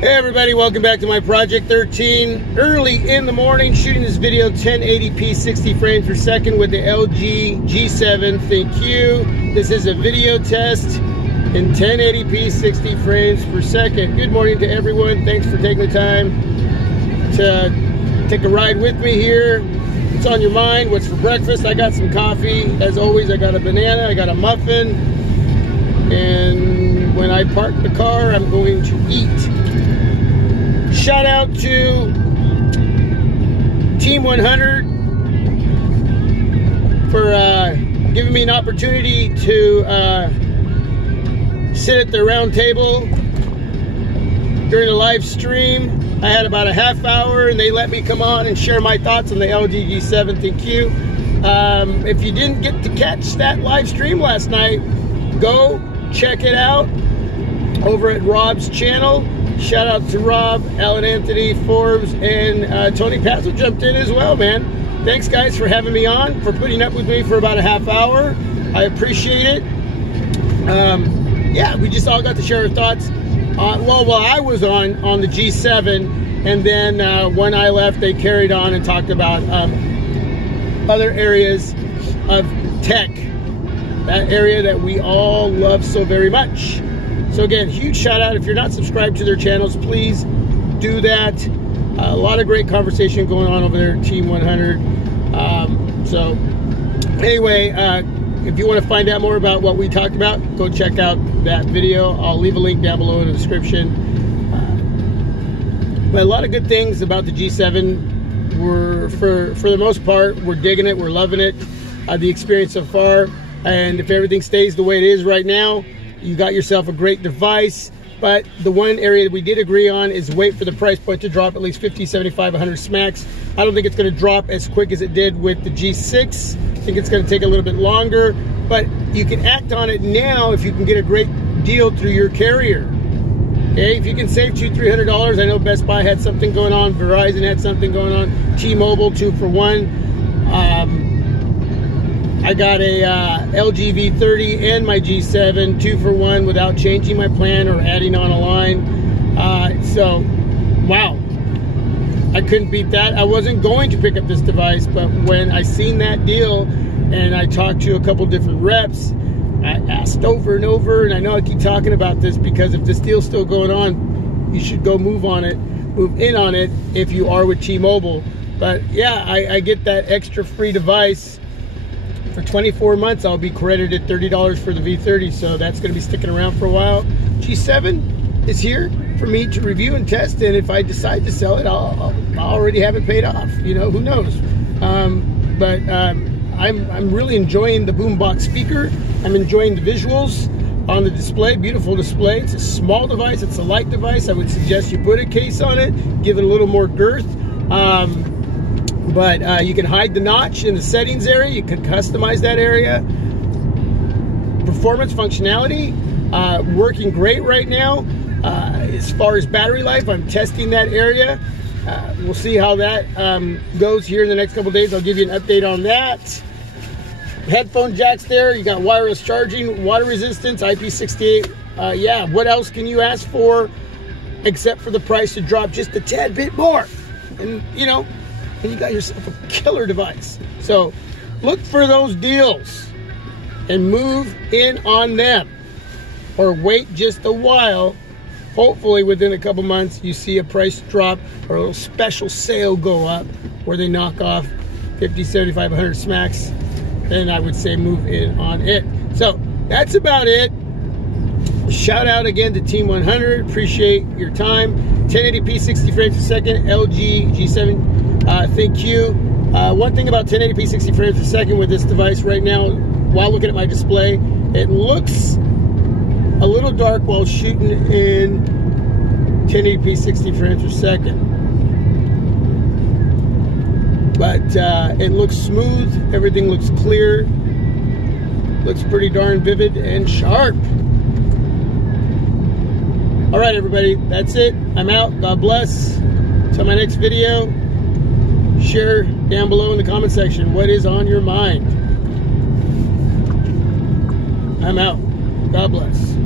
Hey everybody, welcome back to my Project 13. Early in the morning, shooting this video 1080p 60 frames per second with the LG G7 ThinQ. This is a video test in 1080p 60 frames per second. Good morning to everyone. Thanks for taking the time to take a ride with me here. What's on your mind? What's for breakfast? I got some coffee. As always, I got a banana, I got a muffin. And when I park the car, I'm going to eat. Shout out to Team 100 for giving me an opportunity to sit at the round table during the live stream. I had about a half hour and they let me come on and share my thoughts on the LG G7 ThinQ. If you didn't get to catch that live stream last night, go check it out over at Rob's channel. Shout out to Rob, Alan Anthony, Forbes, and Tony Pazzo jumped in as well, man. Thanks, guys, for having me on, for putting up with me for about a half hour. I appreciate it. Yeah, we just all got to share our thoughts. While I was on the G7, and then when I left, they carried on and talked about other areas of tech, that area that we all love so very much. So again, huge shout out. If you're not subscribed to their channels, please do that. A lot of great conversation going on over there at Team 100. So anyway, if you want to find out more about what we talked about, go check out that video. I'll leave a link down below in the description. But a lot of good things about the G7. We're, for the most part, we're digging it. We're loving it. The experience so far. And if everything stays the way it is right now, you got yourself a great device. But the one area that we did agree on is wait for the price point to drop at least 50, 75, 100 smacks. I don't think it's going to drop as quick as it did with the G6. I think it's going to take a little bit longer, but you can act on it now if you can get a great deal through your carrier. Okay, if you can save $200, $300, I know Best Buy had something going on, Verizon had something going on, T-Mobile 2 for 1. I got a LG V30 and my G7 2 for 1 without changing my plan or adding on a line. So, wow, I couldn't beat that. I wasn't going to pick up this device, but when I seen that deal and I talked to a couple different reps, I asked over and over, and I know I keep talking about this because if this deal's still going on, you should go move in on it if you are with T-Mobile. But yeah, I get that extra free device. For 24 months, I'll be credited $30 for the V30, so that's going to be sticking around for a while. G7 is here for me to review and test, and if I decide to sell it, I'll already have it paid off. You know, who knows? I'm really enjoying the boombox speaker. I'm enjoying the visuals on the display. Beautiful display. It's a small device. It's a light device. I would suggest you put a case on it, give it a little more girth. But you can hide the notch in the settings area. You can customize that area. Performance functionality, working great right now. As far as battery life, I'm testing that area. We'll see how that goes here in the next couple days. I'll give you an update on that. Headphone jacks there. You got wireless charging, water resistance, IP68. Yeah, what else can you ask for except for the price to drop just a tad bit more? And, you know, and you got yourself a killer device. So look for those deals and move in on them, or wait just a while. Hopefully within a couple months you see a price drop or a little special sale go up where they knock off 50, 75, 100 smacks. Then I would say move in on it. So that's about it. Shout out again to Team 100. Appreciate your time. 1080p 60 frames per second, LG G7 ThinQ. One thing about 1080p 60 frames per second with this device right now, while looking at my display, it looks a little dark while shooting in 1080p 60 frames per second. But it looks smooth, everything looks clear, looks pretty darn vivid and sharp. All right, everybody, that's it. I'm out. God bless. Till my next video. Share down below in the comment section what is on your mind. I'm out. God bless.